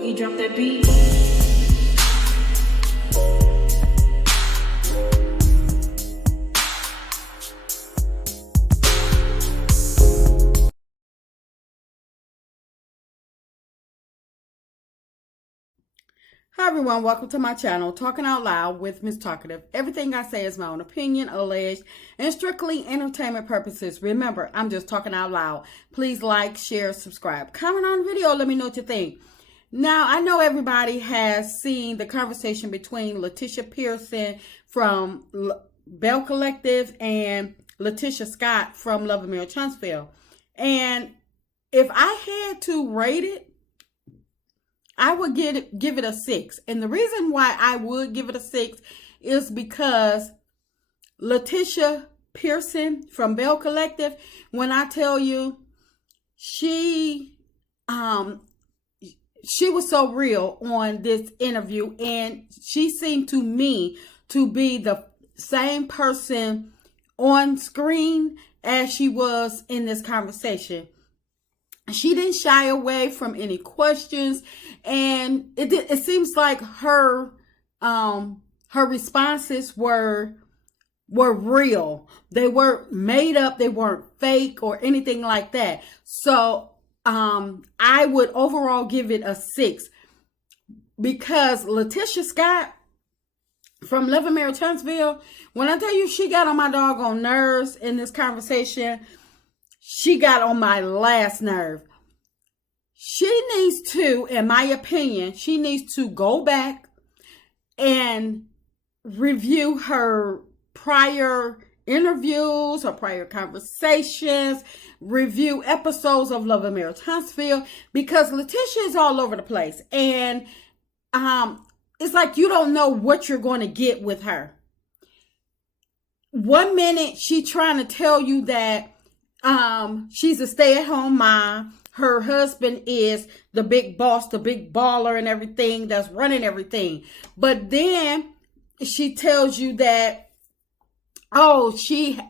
Boogie, drop that beat. Hi everyone, welcome to my channel, Talking Out Loud with Miss Talkative. Everything I say is my own opinion, alleged, and strictly entertainment purposes. Remember, I'm just talking out loud. Please like, share, subscribe. Comment on the video, let me know what you think. Now, I know everybody has seen the conversation between Lateshia Pearson from Bell Collective and Latisha Scott from Love and Marital Huntsville. And if I had to rate it, I would give it a 6. And the reason why I would give it a 6 is because Lateshia Pearson from Bell Collective, when I tell you, she was so real on this interview, and she seemed to me to be the same person on screen as she was in this conversation. She didn't shy away from any questions, and it seems like her responses were real. They weren't made up, they weren't fake or anything like that. So I would overall give it a 6 because Latisha Scott from Love and Marital Huntsville, when I tell you she got on my doggone nerves in this conversation, she got on my last nerve. She needs to, in my opinion, she needs to go back and review her prior interviews, her prior conversations, review episodes of Love and Marital Huntsville, because Latisha is all over the place. And it's like you don't know what you're going to get with her. 1 minute, she's trying to tell you that she's a stay-at-home mom. Her husband is the big boss, the big baller and everything that's running everything. But then she tells you that, oh, she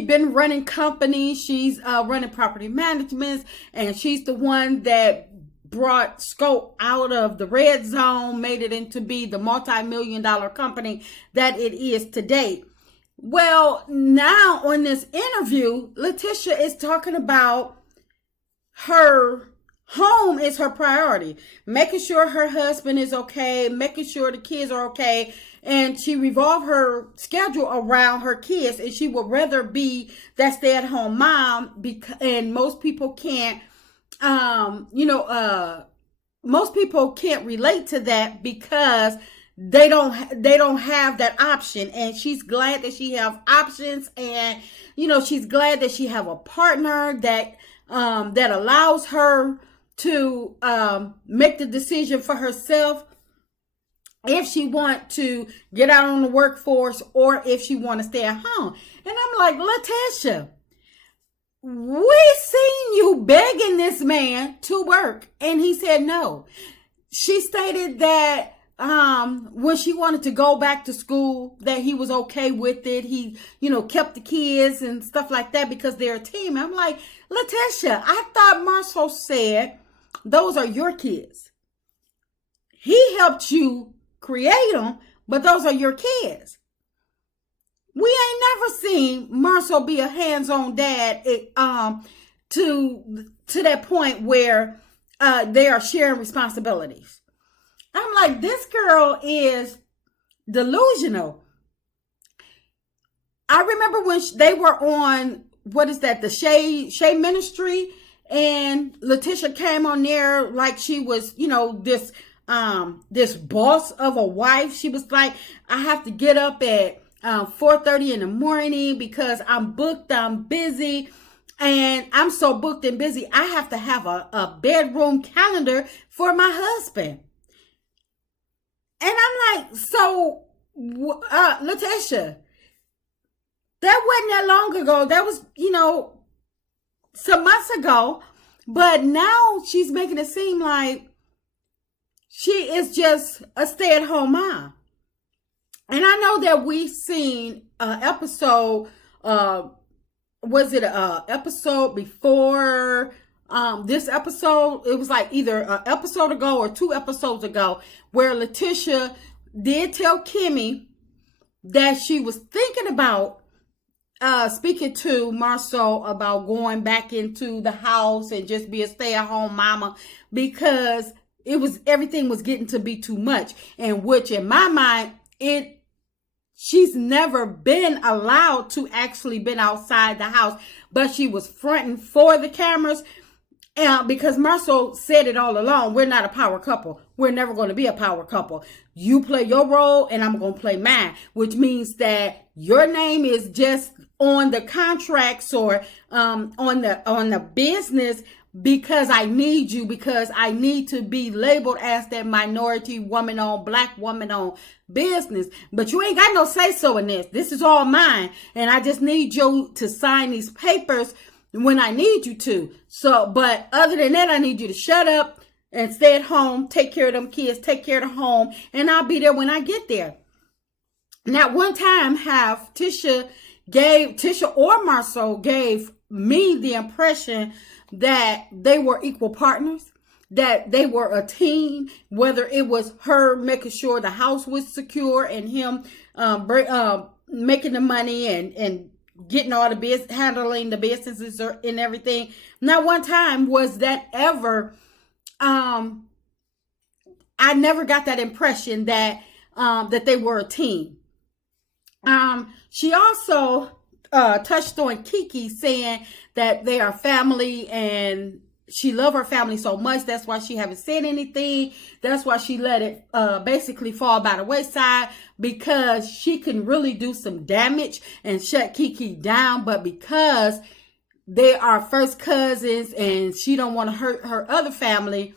been running companies. She's running property management, and she's the one that brought Scope out of the red zone, made it into be the multi-million-dollar company that it is today. Well, now on this interview, Latisha is talking about her home is her priority, making sure her husband is okay, making sure the kids are okay, and she revolved her schedule around her kids, and she would rather be that stay-at-home mom. And most people can't, most people can't relate to that because they don't have that option. And she's glad that she have options, and she's glad that she have a partner that allows her to make the decision for herself if she want to get out on the workforce or if she want to stay at home. And I'm like, Latisha, we seen you begging this man to work, and he said no. She stated that when she wanted to go back to school, that he was okay with it. He, kept the kids and stuff like that because they're a team. I'm like, Latisha, I thought Marcel said those are your kids. He helped you create them, but those are your kids. We ain't never seen Marcel be a hands-on dad to that point where they are sharing responsibilities. I'm like, this girl is delusional. I remember when they were on, what is that, the Shea Ministry, and Latisha came on there like she was, this boss of a wife. She was like, I have to get up at 4:30 in the morning because I'm booked, I'm busy, and I'm so booked and busy, I have to have a bedroom calendar for my husband. And I'm like, so, Latisha, that wasn't that long ago. That was, some months ago. But now she's making it seem like she is just a stay-at-home mom. And I know that we've seen an episode, was it an episode before this episode, it was like either an episode ago or 2 episodes ago, where Latisha did tell Kimmy that she was thinking about speaking to Marceau about going back into the house and just be a stay-at-home mama, because everything was getting to be too much. And which in my mind, she's never been allowed to actually been outside the house, but she was fronting for the cameras. Because Marceau said it all along, we're not a power couple. We're never going to be a power couple. You play your role and I'm going to play mine, which means that your name is just on the contracts or on the business, because I need you, because I need to be labeled as that minority woman-owned, black woman-owned business. But you ain't got no say-so in this. This is all mine. And I just need you to sign these papers when I need you to. So, but other than that, I need you to shut up and stay at home, take care of them kids, take care of the home, and I'll be there when I get there. Now, one time Tisha or Marceau gave me the impression that they were equal partners, that they were a team, whether it was her making sure the house was secure and him making the money and getting all the business, handling the businesses and everything. Not one time was that ever, I never got that impression that they were a team. She also touched on Kiki, saying that they are family and she loved her family so much. That's why she haven't said anything. That's why she let it basically fall by the wayside, because she can really do some damage and shut Kiki down. But because they are first cousins and she don't want to hurt her other family,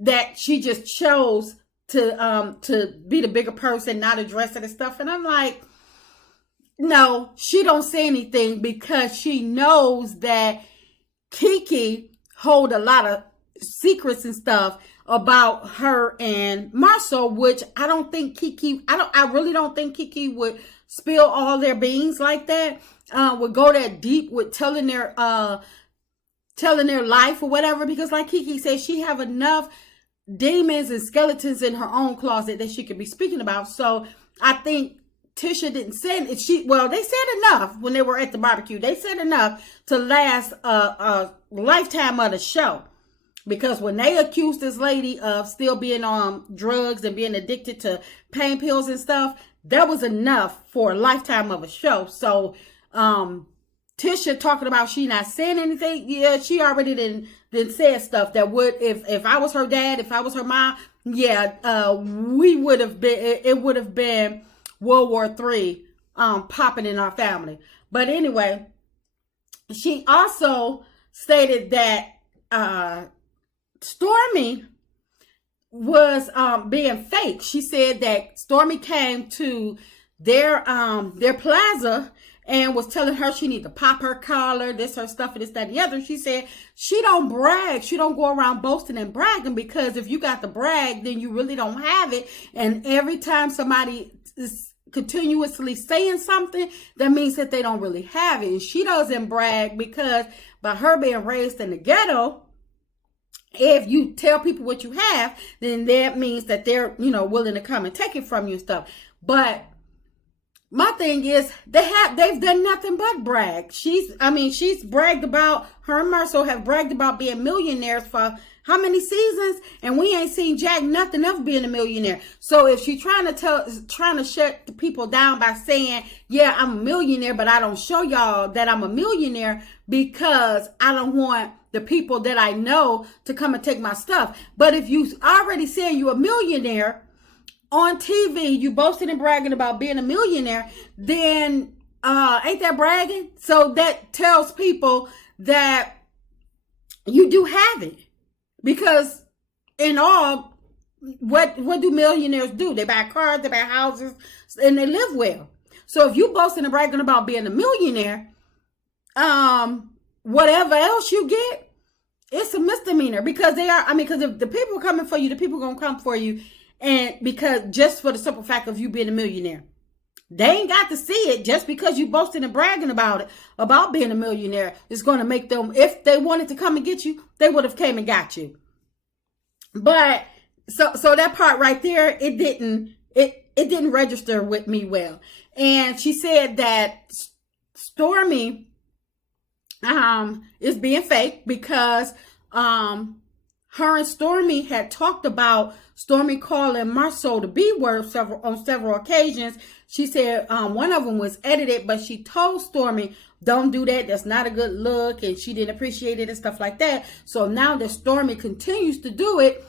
that she just chose to be the bigger person, not address it and stuff. And I'm like, no, she don't say anything because she knows that Kiki hold a lot of secrets and stuff about her and Marceau, which I don't think I really don't think Kiki would spill all their beans like that, would go that deep with telling their life or whatever, because like Kiki said, she have enough demons and skeletons in her own closet that she could be speaking about. So I think Tisha didn't say it. They said enough when they were at the barbecue. They said enough to last a lifetime of the show. Because when they accused this lady of still being on drugs and being addicted to pain pills and stuff, that was enough for a lifetime of a show. So Tisha talking about she not saying anything, yeah, she already didn't say stuff that would, if I was her dad, if I was her mom, yeah, it would have been World War III popping in our family. But anyway, she also stated that Stormy was being fake. She said that Stormy came to their plaza and was telling her she need to pop her collar, this, her stuff, and this, that, and the other. She said she don't brag. She don't go around boasting and bragging, because if you got to brag, then you really don't have it. And every time somebody is continuously saying something, that means that they don't really have it. And she doesn't brag, because by her being raised in the ghetto, if you tell people what you have, then that means that they're, willing to come and take it from you and stuff. But my thing is, they've done nothing but brag. She's bragged about, her and Marceau have bragged about being millionaires for how many seasons? And we ain't seen Jack nothing of being a millionaire. So if she's trying to shut the people down by saying, yeah, I'm a millionaire, but I don't show y'all that I'm a millionaire because I don't want the people that I know to come and take my stuff. But if you already saying you're a millionaire on TV, you boasting and bragging about being a millionaire, then ain't that bragging? So that tells people that you do have it. Because in all, what do millionaires do? They buy cars, they buy houses, and they live well. So if you boasting and bragging about being a millionaire, whatever else you get, it's a misdemeanor. Because because if the people are coming for you, the people are going to come for you. And because just for the simple fact of you being a millionaire. They ain't got to see it just because you boasting and bragging about it, about being a millionaire. It's going to make them, if they wanted to come and get you, they would have came and got you. But so that part right there, it didn't register with me well. And she said that Stormy is being fake because her and Stormy had talked about Stormy calling Marceau the B word on several occasions. She said one of them was edited, but she told Stormy, don't do that. That's not a good look. And she didn't appreciate it and stuff like that. So now that Stormy continues to do it,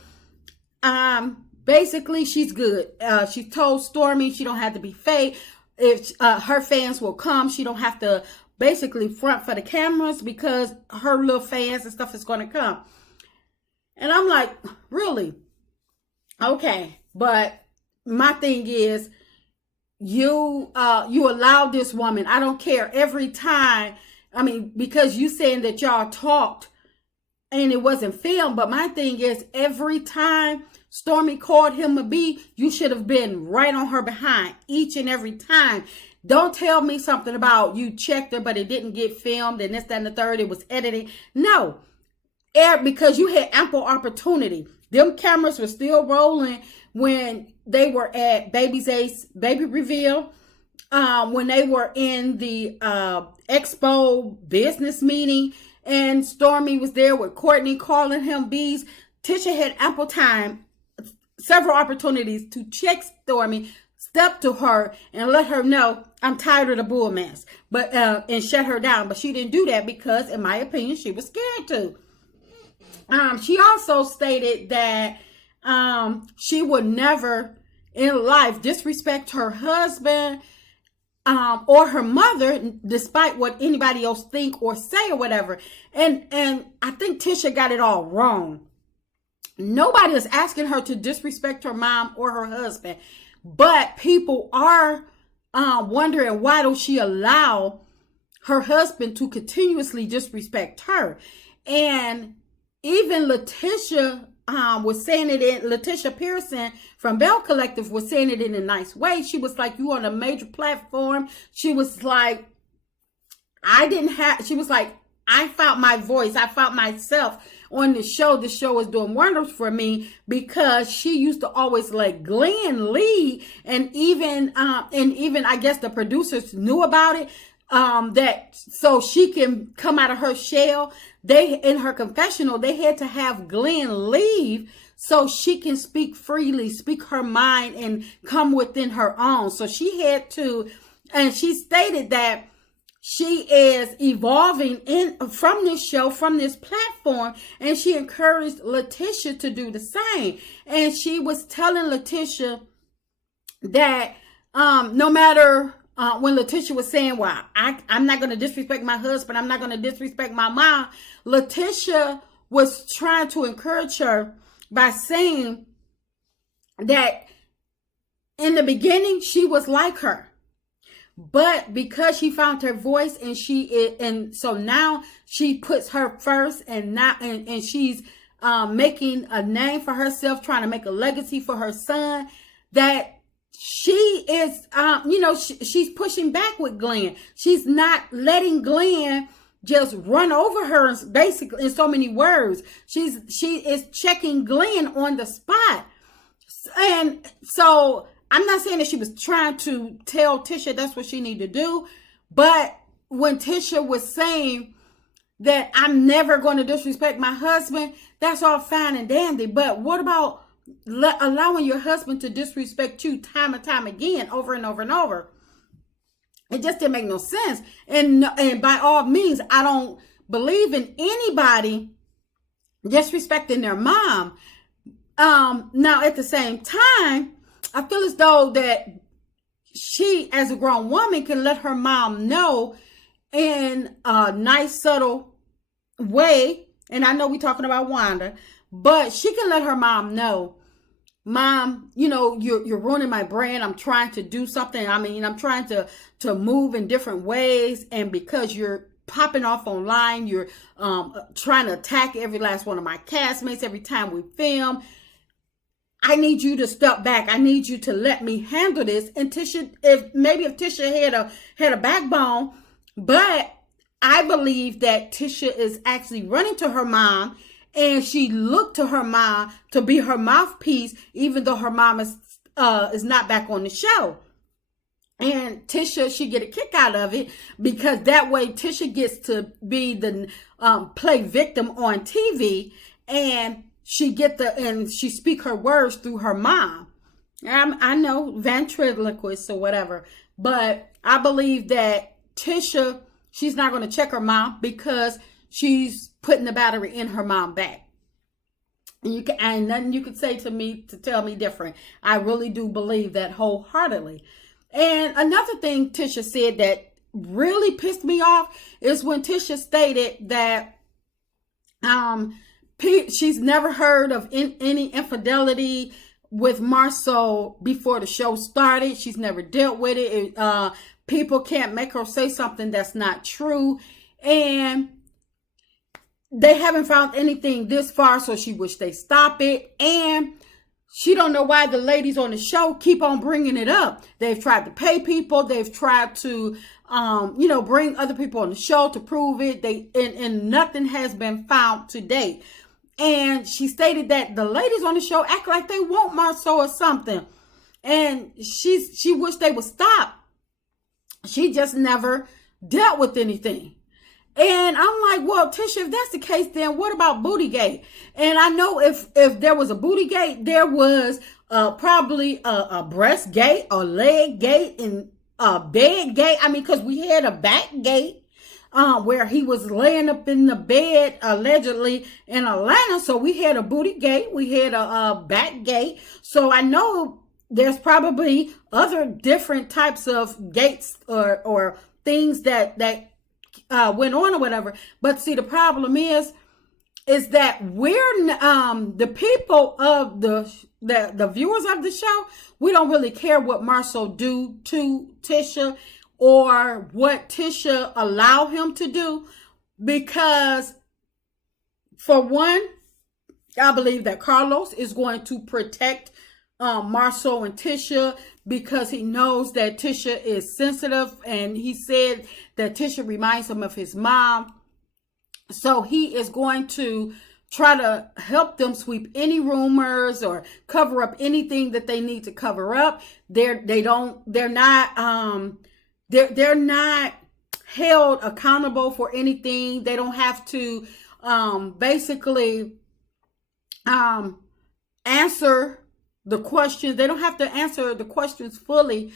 basically she's good. She told Stormy she don't have to be fake. If her fans will come, she don't have to basically front for the cameras because her little fans and stuff is going to come. And I'm like, really? Okay. But my thing is, you allow this woman, I don't care, every time, I mean, because you saying that y'all talked and it wasn't filmed, but my thing is, every time Stormy called him a B, you should have been right on her behind each and every time. Don't tell me something about you checked her, but it didn't get filmed and this, that, and the third, it was editing. No, because you had ample opportunity. Them cameras were still rolling when they were at Baby's Ace baby reveal, when they were in the Expo business meeting, and Stormy was there with Courtney calling him bees. Tisha had ample time, several opportunities to check Stormy, step to her and let her know, I'm tired of the bull mess, but and shut her down. But she didn't do that because, in my opinion, she was scared to. She also stated that she would never in life disrespect her husband or her mother, despite what anybody else think or say or whatever. And I think Tisha got it all wrong. Nobody is asking her to disrespect her mom or her husband, but people are wondering, why don't she allow her husband to continuously disrespect her? And even Latisha was saying it in, Lateshia Pearson from Bell Collective was saying it in a nice way. She was like, you on a major platform. She was like, she was like, I found my voice. I found myself on the show. The show is doing wonders for me, because she used to always let Glenn lead. And even I guess the producers knew about it. That so she can come out of her shell. In her confessional, they had to have Glenn leave so she can speak freely, speak her mind, and come within her own. So she had to, and she stated that she is evolving from this show, from this platform, and she encouraged Latisha to do the same. And she was telling Latisha that no matter when Latisha was saying, well, I'm not going to disrespect my husband, I'm not going to disrespect my mom, Latisha was trying to encourage her by saying that in the beginning, she was like her. But because she found her voice and so now she puts her first, and she's making a name for herself, trying to make a legacy for her son, that she is, she's pushing back with Glenn. She's not letting Glenn just run over her, basically, in so many words. She is checking Glenn on the spot. And so I'm not saying that she was trying to tell Tisha that's what she needed to do. But when Tisha was saying that I'm never going to disrespect my husband, that's all fine and dandy. But what about allowing your husband to disrespect you time and time again, over and over and over? It just didn't make no sense. And by all means, I don't believe in anybody disrespecting their mom. Now, at the same time, I feel as though that she, as a grown woman, can let her mom know in a nice, subtle way. And I know we're talking about Wanda, but she can let her mom know, Mom, you're ruining my brand. I'm trying to do something. I mean, I'm trying to move in different ways. And because you're popping off online, you're trying to attack every last one of my castmates every time we film. I need you to step back. I need you to let me handle this. And Tisha, if Tisha had a backbone, but I believe that Tisha is actually running to her mom, and she looked to her mom to be her mouthpiece, even though her mom is not back on the show. And Tisha, she get a kick out of it because that way Tisha gets to be the play victim on TV, and she speak her words through her mom. I know ventriloquist or whatever, but I believe that Tisha, she's not going to check her mom because she's putting the battery in her mom back. And nothing you could say to me to tell me different. I really do believe that wholeheartedly. And another thing Tisha said that really pissed me off is when Tisha stated that she's never heard of any infidelity with Marceau before the show started. She's never dealt with it. People can't make her say something that's not true. And they haven't found anything this far, so she wish they stop it. And she don't know why the ladies on the show keep on bringing it up. They've tried to pay people. They've tried to, bring other people on the show to prove it. And nothing has been found to date. And she stated that the ladies on the show act like they want Marceau or something. And she wished they would stop. She just never dealt with anything. And I'm like, well, Tisha, if that's the case, then what about Bootygate? And I know if there was a Bootygate, there was probably a breast gate, a leg gate, and a bed gate. I mean, because we had a back gate where he was laying up in the bed, allegedly, in Atlanta. So we had a Bootygate. We had a back gate. So I know there's probably other different types of gates or things that went on or whatever. But see, the problem is that we're the people of the viewers of the show, we don't really care what Marceau do to Tisha or what Tisha allow him to do, because for one, I believe that Carlos is going to protect Marceau and Tisha because he knows that Tisha is sensitive, and he said that Tisha reminds him of his mom. So he is going to try to help them sweep any rumors or cover up anything that they need to cover up. They're not held accountable for anything. They don't have to basically answer the questions. They don't have to answer the questions fully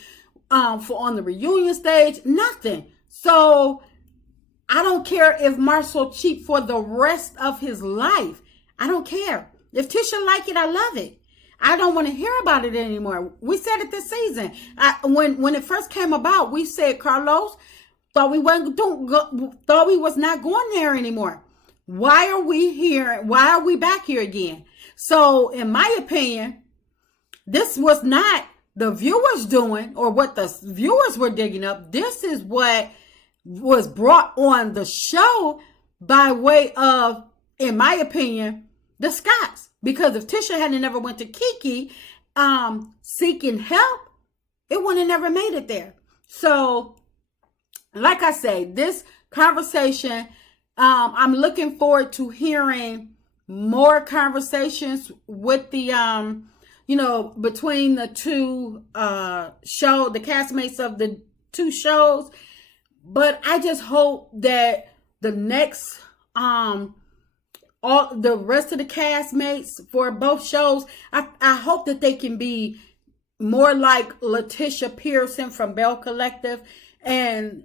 for on the reunion stage. Nothing. So I don't care if Marceau cheat for the rest of his life. I don't care. If Tisha like it, I love it. I don't want to hear about it anymore. We said it this season. When it first came about, we said Carlos thought we was not going there anymore. Why are we here? Why are we back here again? So, in my opinion, this was not the viewers doing or what the viewers were digging up. This is what was brought on the show by way of, in my opinion, the Scotts. Because if Tisha hadn't never went to Kiki seeking help, it would have never made it there. So, like I say, this conversation, I'm looking forward to hearing more conversations with the between the two the castmates of the two shows. But I just hope that the next all the rest of the castmates for both shows, I hope that they can be more like Lateshia Pearson from Bell Collective and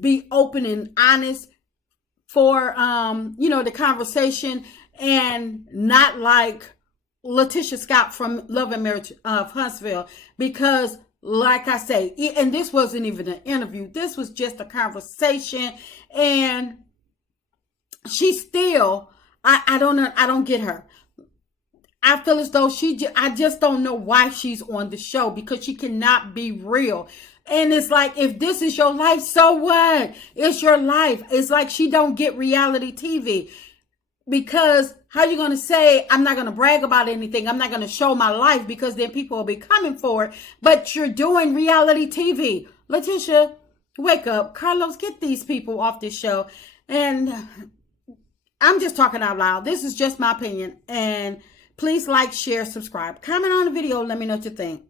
be open and honest for the conversation, and not like Latisha Scott from Love and Marriage of Huntsville, because like I say, and this wasn't even an interview, this was just a conversation, and she still, I don't get her. I feel as though I just don't know why she's on the show, because she cannot be real. And it's like, if this is your life, so what? It's your life. It's like she don't get reality TV. Because how you going to say, I'm not going to brag about anything, I'm not going to show my life, because then people will be coming for it, but you're doing reality TV. Latisha, wake up. Carlos, get these people off this show. And I'm just talking out loud. This is just my opinion. And please like, share, subscribe. Comment on the video. Let me know what you think.